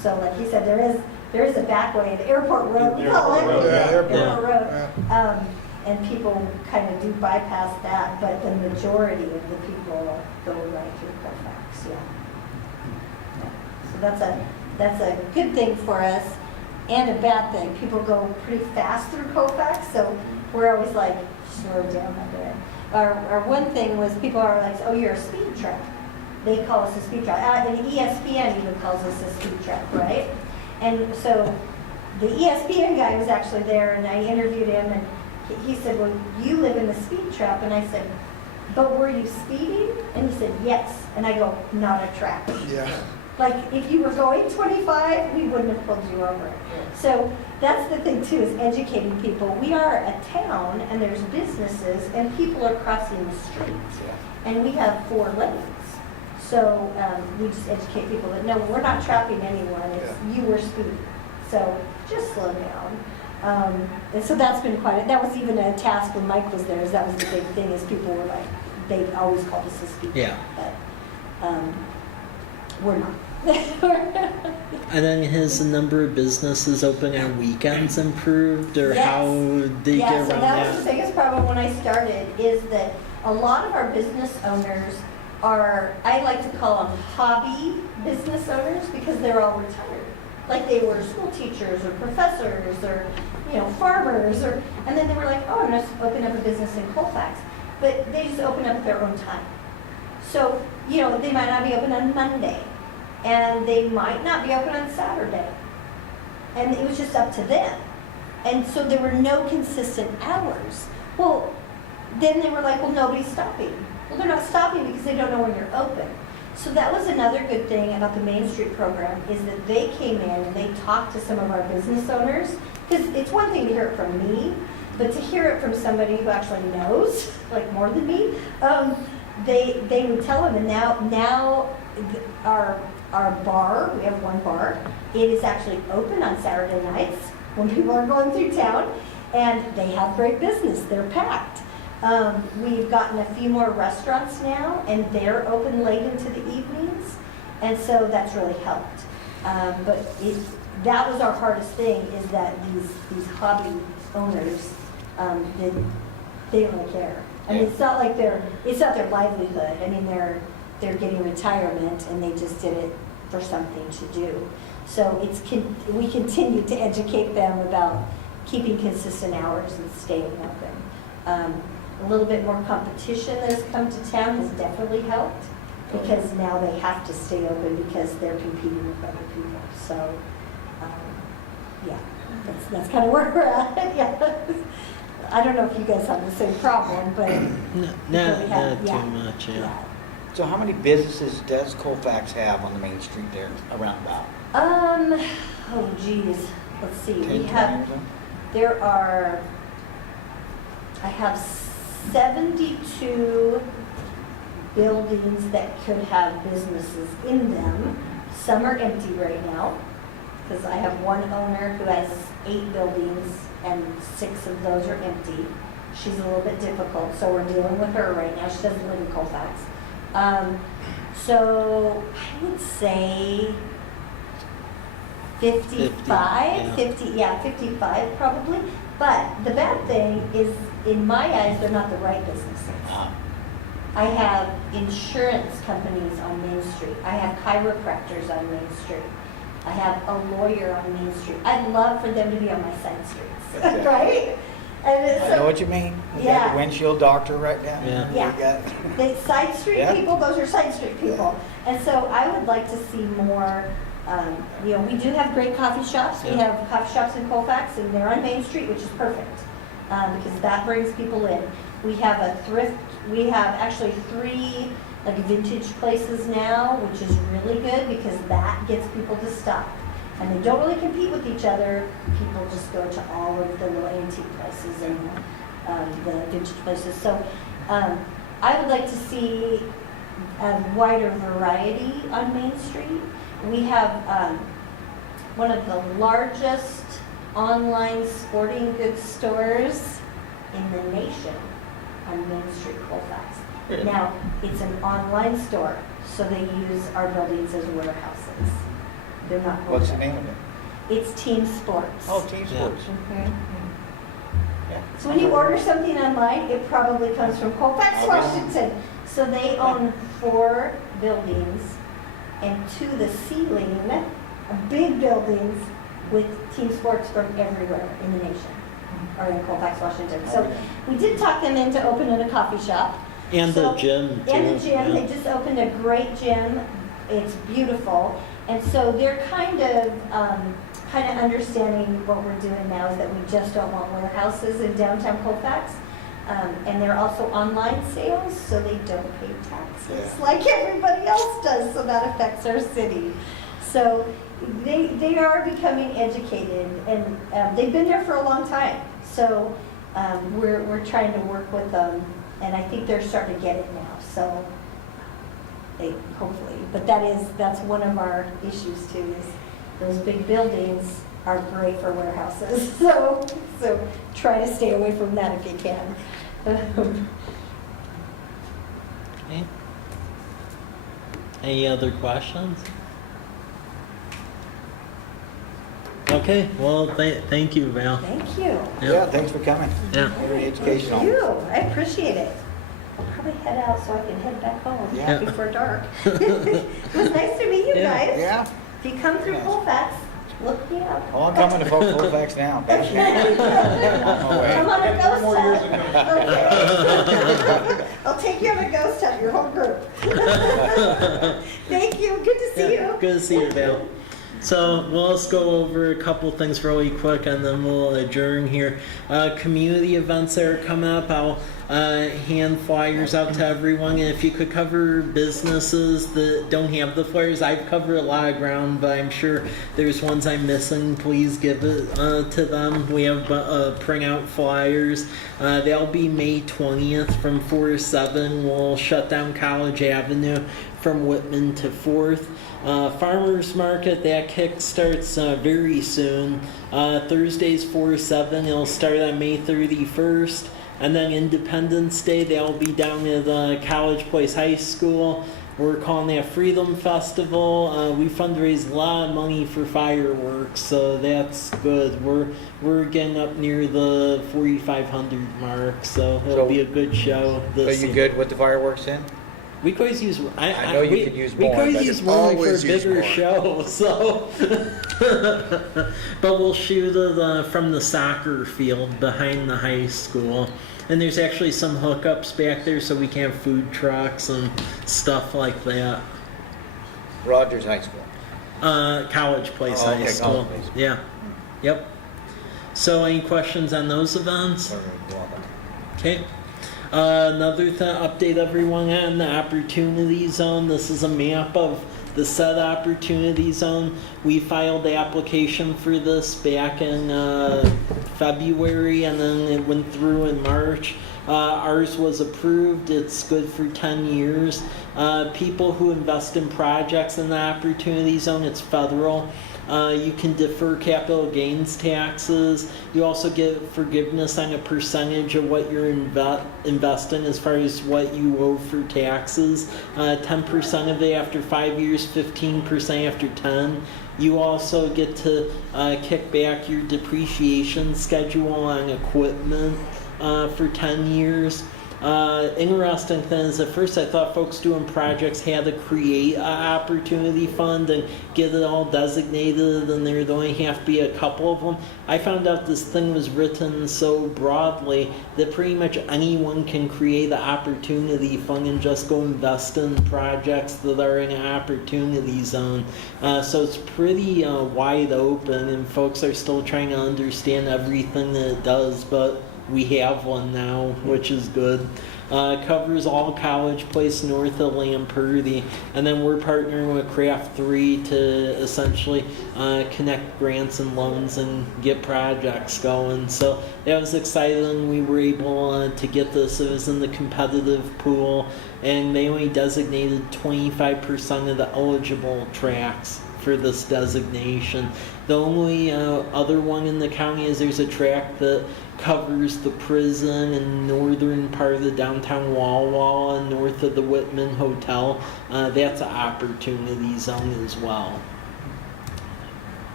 So like you said, there is a back way, the airport road, we call it. Airport road, yeah. Airport road. Yeah. And people kind of do bypass that, but the majority of the people go right through Colfax, yeah. So that's a good thing for us and a bad thing. People go pretty fast through Colfax, so we're always like, slow down a bit. Our one thing was people are like, oh, you're a speed trap. They call us a speed trap. And ESPN even calls us a speed trap, right? And so the ESPN guy was actually there, and I interviewed him, and he said, well, you live in the speed trap. And I said, but were you speeding? And he said, yes. And I go, not a trap. Yeah. Like, if you were going 25, we wouldn't have pulled you over. So that's the thing too, is educating people. We are a town, and there's businesses, and people are crossing the streets. And we have 4 lanes. So we just educate people that, no, we're not trapping anyone, it's you were speeding. So just slow down. And so that's been that was even a task when Mike was there, is that was the big thing, is people were like, they always called us a speed Yeah. trap, but we're not. And then has the number of businesses open on weekends improved, or Yes. how did you Yeah, get so around that was the that? biggest problem when I started, is that a lot of our business owners are, I like to call them hobby business owners, because they're all retired. Like they were school teachers or professors or, farmers, and then they were like, oh, I'm going to open up a business in Colfax. But they just open up at their own time. So, they might not be open on Monday, and they might not be open on Saturday. And it was just up to them. And so there were no consistent hours. Well, then they were like, well, nobody's stopping. Well, they're not stopping because they don't know when you're open. So that was another good thing about the Main Street program, is that they came in and they talked to some of our business owners. Because it's one thing to hear it from me, but to hear it from somebody who actually knows, like more than me, they would tell them. And now our bar, we have one bar, it is actually open on Saturday nights when people are going through town, and they have great business. They're packed. We've gotten a few more restaurants now, and they're open late into the evenings, and so that's really helped. But that was our hardest thing, is that these hobby owners, they don't really care. I mean, it's not like it's not their livelihood. I mean, they're getting retirement, and they just did it for something to do. So we continue to educate them about keeping consistent hours and staying open. A little bit more competition that has come to town has definitely helped, because now they have to stay open because they're competing with other people. So, yeah, that's kind of where we're at. Yeah. I don't know if you guys have the same problem, but Not too much, yeah. So how many businesses does Colfax have on the main street there, around about? Oh geez, let's see. 10, We 20 have, or so? I have 72 buildings that could have businesses in them. Some are empty right now, because I have one owner who has 8 buildings, and 6 of those are empty. She's a little bit difficult, so we're dealing with her right now. She doesn't live in Colfax. So I would say 55, 55 probably. But the bad thing is, in my eyes, they're not the right businesses. I have insurance companies on Main Street. I have chiropractors on Main Street. I have a lawyer on Main Street. I'd love for them to be on my side streets, Exactly. right? And it's I know what you mean. You got Yeah. the windshield doctor right now. Yeah. Yeah. You got- The side street Yeah. people, those are side street people. And so I would like to see more, we do have great coffee shops. We Yeah. have coffee shops in Colfax, and they're on Main Street, which is perfect, because that brings people in. We have a thrift, we have actually 3 like vintage places now, which is really good, because that gets people to stop. and they don't really compete with each other. People just go to all of the little antique places and the vintage places. So I would like to see a wider variety on Main Street. We have one of the largest online sporting goods stores in the nation on Main Street, Colfax. Really? Now, it's an online store, so they use our buildings as warehouses. They're not. What's the home. name of it? It's Team Sports. Oh, Team Sports. Mhm. Yeah. So when you order something online, it probably comes from Colfax, Oh, really? Washington. So they own 4 buildings, and to the ceiling, big buildings with team sports from everywhere in the nation, or in Colfax, Washington. So we did talk them into opening a coffee shop. And So- the gym too. And the gym, yeah. they just opened a great gym. It's beautiful. And so they're kind of understanding what we're doing now is that we just don't want warehouses in downtown Colfax. And they're also online sales, so they don't pay taxes like everybody else does, so that affects our city. So they are becoming educated, and they've been there for a long time. So we're trying to work with them, and I think they're starting to get it now. So hopefully, but that's one of our issues too. Is those big buildings are great for warehouses. So try to stay away from that if you can. Okay. Any other questions? Okay, well, thank you, Val. Thank you. Yeah, thanks for coming. Yeah. Very Thank educational. you. I appreciate it. I'll probably head out so I can head back home Yeah. before dark. It was nice to meet you Yeah. guys. Yeah. If you come through Colfax, look me up. Oh, I'm coming to Colfax now. On my way. Come on a Yeah, 4 ghost more years hunt. ago. Okay. I'll take you on a ghost hunt, your whole group. Thank you. Good to see you. Good to see you, Val. So we'll just go over a couple things really quick and then we'll adjourn here. Community events that are coming up, I'll hand flyers out to everyone. And if you could cover businesses that don't have the flyers, I've covered a lot of ground, but I'm sure there's ones I'm missing. Please give it to them. We have print out flyers. They'll be May 20th from 4 to 7. We'll shut down College Avenue from Whitman to 4th. Farmers Market, that kick starts very soon. Thursdays 4 to 7. It'll start on May 31st. And then Independence Day, they'll be down at College Place High School. We're calling it a Freedom Festival. We fundraise a lot of money for fireworks, so that's good. We're getting up near the 4,500 mark, so it'll be a good show. Are you good with the fireworks then? We could always use. I know you could use We more, could but use more for a always use bigger more. show. So, but we'll shoot it from the soccer field behind the high school, and there's actually some hookups back there, so we can have food trucks and stuff like that. Rogers High School. College Place Oh, High okay, School. College Place. Yeah. Yep. So, any questions on those events? Okay. Another update everyone on the Opportunity Zone. This is a map of the said Opportunity Zone. We filed the application for this back in February, and then it went through in March. Ours was approved. It's good for 10 years. People who invest in projects in the Opportunity Zone, it's federal. You can defer capital gains taxes. You also get forgiveness on a percentage of what you're investing as far as what you owe for taxes. 10% of it after 5 years, 15% after 10. You also get to kick back your depreciation schedule on equipment for 10 years. Interesting thing is, at first I thought folks doing projects had to create an opportunity fund and get it all designated, and there'd only have to be a couple of them. I found out this thing was written so broadly that pretty much anyone can create an opportunity fund and just go invest in projects that are in an opportunity zone. So it's pretty wide open, and folks are still trying to understand everything that it does, but we have one now, which is good. Covers all College Place north of Lamperty, and then we're partnering with Craft 3 to essentially connect grants and loans and get projects going. So that was exciting. We were able to get this. It was in the competitive pool, and they only designated 25% of the eligible tracks for this designation. The only other one in the county is there's a track that covers the prison and northern part of the downtown Walla Walla and north of the Whitman Hotel. That's an opportunity zone as well.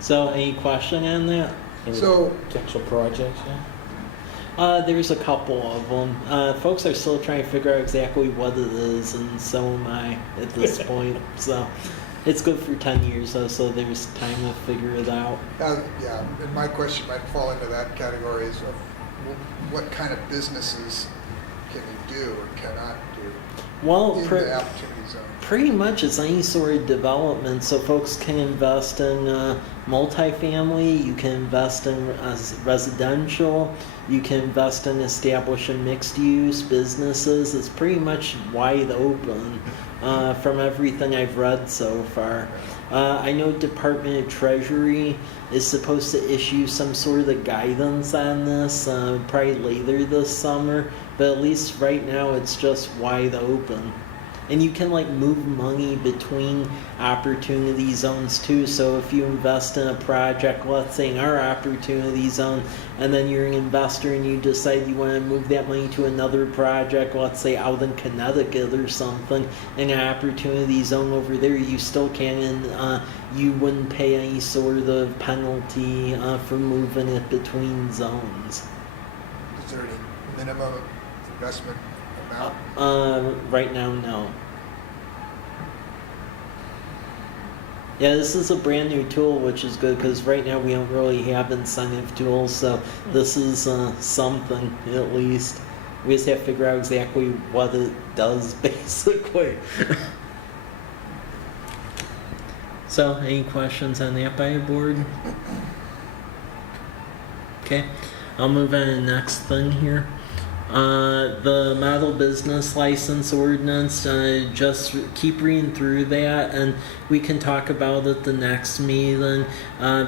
So, any question on that? Any So- potential projects, yeah? There's a couple of them. Folks are still trying to figure out exactly what it is, and so am I at this point. So, it's good for 10 years though, so there's time to figure it out. Yeah, and my question might fall into that category is of what kind of businesses can you do or cannot do Well, in the opportunity zone? pretty much it's any sort of development, so folks can invest in multifamily, you can invest in residential, you can invest in establishing mixed-use businesses. It's pretty much wide open from everything I've read so far. I know Department of Treasury is supposed to issue some sort of guidance on this probably later this summer, but at least right now it's just wide open. And you can like move money between opportunity zones too. So if you invest in a project, let's say in our opportunity zone, and then you're an investor and you decide you want to move that money to another project, let's say out in Connecticut or something, in an opportunity zone over there, you still can, and you wouldn't pay any sort of penalty for moving it between zones. Is there any minimum investment amount? Right now, no. Yeah, this is a brand new tool, which is good because right now we don't really have incentive tools, so this is something at least. We just have to figure out exactly what it does, basically. So, any questions on that by the board? Okay, I'll move on to the next thing here. The model business license ordinance, just keep reading through that and we can talk about it the next meeting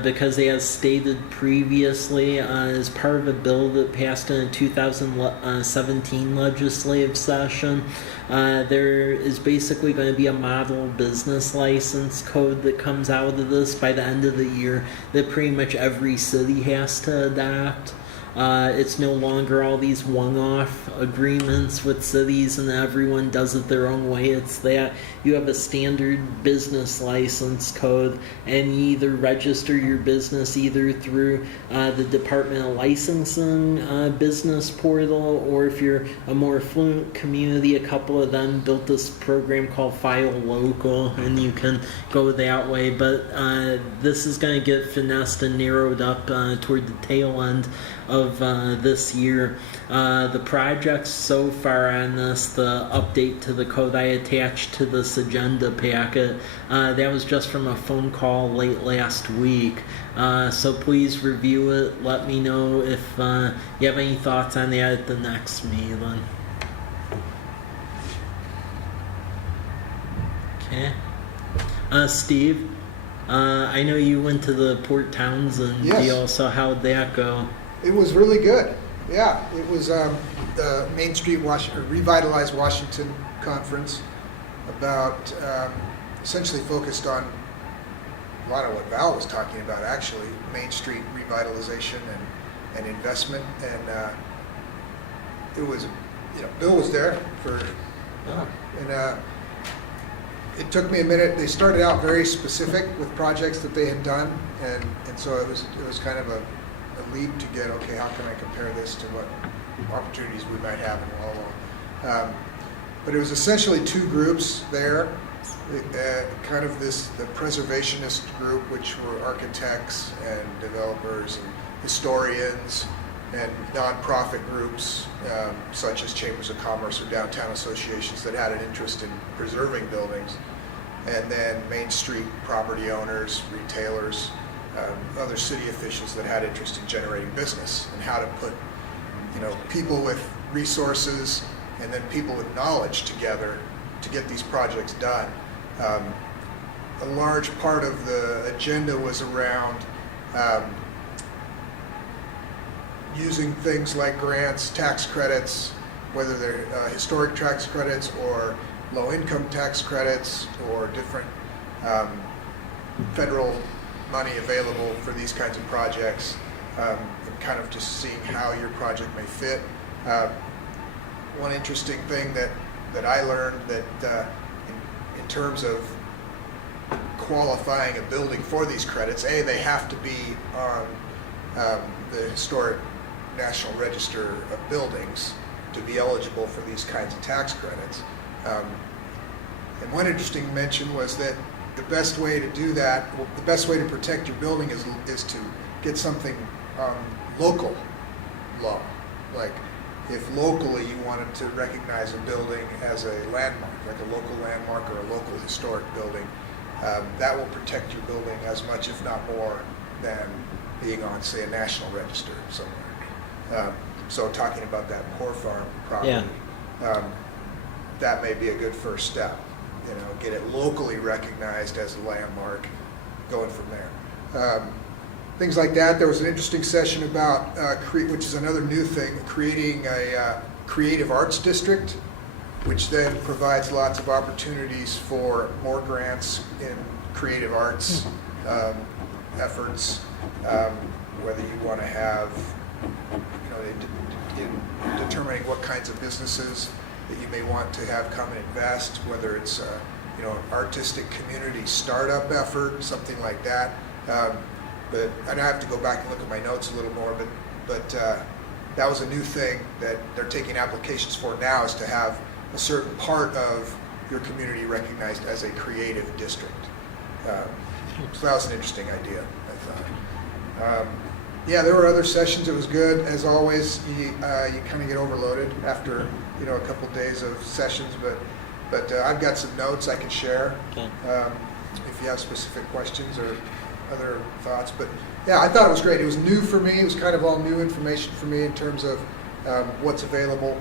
because as stated previously, as part of a bill that passed in a 2017 legislative session, there is basically going to be a model business license code that comes out of this by the end of the year that pretty much every city has to adopt. It's no longer all these one-off agreements with cities and everyone does it their own way. It's that you have a standard business license code and you either register your business either through the Department of Licensing business portal, or if you're a more affluent community, a couple of them built this program called File Local and you can go that way. But this is going to get finessed and narrowed up toward the tail end of this year. The projects so far on this, the update to the code I attached to this agenda packet, that was just from a phone call late last week. So please review it. Let me know if you have any thoughts on that at the next meeting. Okay. Steve, I know you went to the Port Townsend Yes. deal, so how'd that go? It was really good. Yeah, it was the Main Street Revitalize Washington conference about essentially focused on a lot of what Val was talking about, actually, Main Street revitalization and investment. And it was, Bill was there and it took me a minute. They started out very specific with projects that they had done, and so it was kind of a lead to get, okay, how can I compare this to what opportunities we might have in Wallowa? But it was essentially two groups there, kind of the preservationist group, which were architects and developers and historians and nonprofit groups such as chambers of commerce or downtown associations that had an interest in preserving buildings, and then Main Street property owners, retailers, other city officials that had interest in generating business and how to put people with resources and then people with knowledge together to get these projects done. A large part of the agenda was around using things like grants, tax credits, whether they're historic tax credits or low-income tax credits or different federal money available for these kinds of projects, and kind of just seeing how your project may fit. One interesting thing that I learned that in terms of qualifying a building for these credits, they have to be on the Historic National Register of Buildings to be eligible for these kinds of tax credits. And one interesting mention was that the best way to do that, the best way to protect your building is to get something local law. Like if locally you wanted to recognize a building as a landmark, like a local landmark or a local historic building, that will protect your building as much, if not more, than being on, say, a national register somewhere. So talking about that Poor Farm property, that may be a good first step. Get it locally recognized as a landmark, going from there. Things like that. There was an interesting session about, which is another new thing, creating a creative arts district, which then provides lots of opportunities for more grants in creative arts efforts, whether you want to have, in determining what kinds of businesses that you may want to have come and invest, whether it's an artistic community startup effort, something like that. But I have to go back and look at my notes a little more, but that was a new thing that they're taking applications for now, is to have a certain part of your community recognized as a creative district. So that was an interesting idea, I thought. There were other sessions. It was good. As always, you kind of get overloaded after a couple of days of sessions, but I've got some notes I can share if you have specific questions or other thoughts. But I thought it was great. It was new for me. It was kind of all new information for me in terms of what's available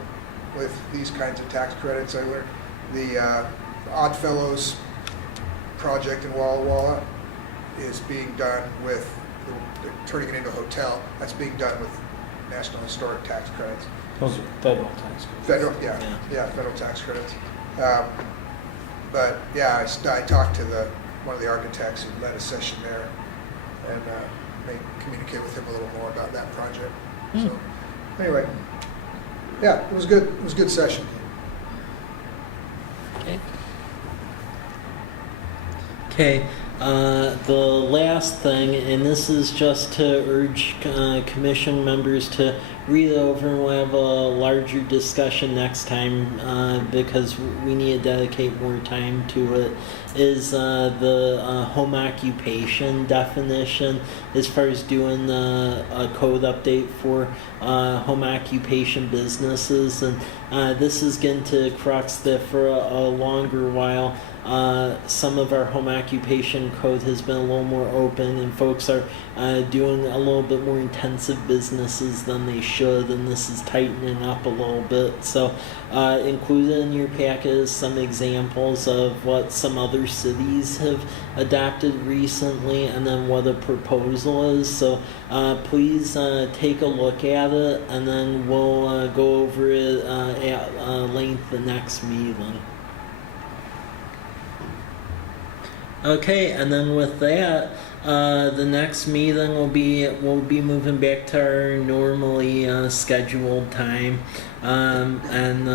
with these kinds of tax credits. I learned the Oddfellows project in Walla Walla is being done with, they're turning it into a hotel. That's being done with National Historic tax credits. Those are federal tax credits. Federal, federal tax credits. But I talked to one of the architects who led a session there, and may communicate with him a little more about that project. So anyway, it was good. It was a good session. Okay. The last thing, and this is just to urge commission members to read over, and we'll have a larger discussion next time because we need to dedicate more time to it, is the home occupation definition as far as doing a code update for home occupation businesses. And this is getting to crux that for a longer while some of our home occupation code has been a little more open, and folks are doing a little bit more intensive businesses than they should, and this is tightening up a little bit. So included in your packet is some examples of what some other cities have adopted recently, and then what a proposal is. So please take a look at it, and then we'll go over it at length the next meeting. Okay, and then with that, the next meeting we'll be moving back to our normally scheduled time, and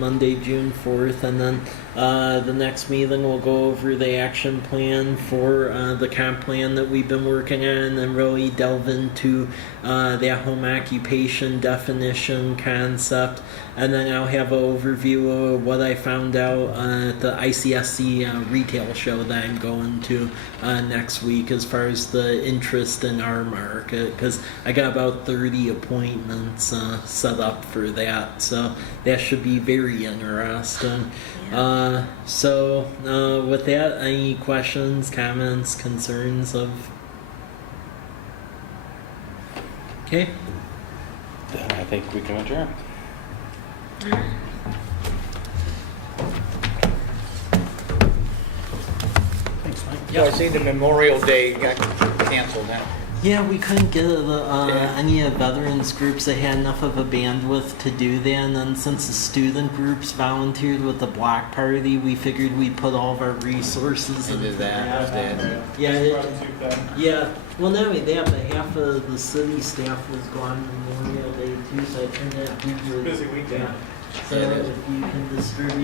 Monday, June 4th, and then the next meeting we'll go over the action plan for the comp plan that we've been working on, and then really delve into that home occupation definition concept, and then I'll have an overview of what I found out at the ICSC retail show that I'm going to next week as far as the interest in our market, because I got about 30 appointments set up for that, so that should be very interesting. So with that, any questions, comments, concerns of? Okay. Then I think we can adjourn. Thanks, Mike. So I see the Memorial Day got canceled, huh? Yeah, we couldn't get Yeah. any of veterans groups that had enough of a bandwidth to do that, and then since the student groups volunteered with the block party, we figured we'd put all of our resources Into into that instead. Yeah, Probably took that. yeah. Well, not only that, but half of the city staff was gone Memorial Day too, so I turned that huge. Busy weekend. So if you can distribute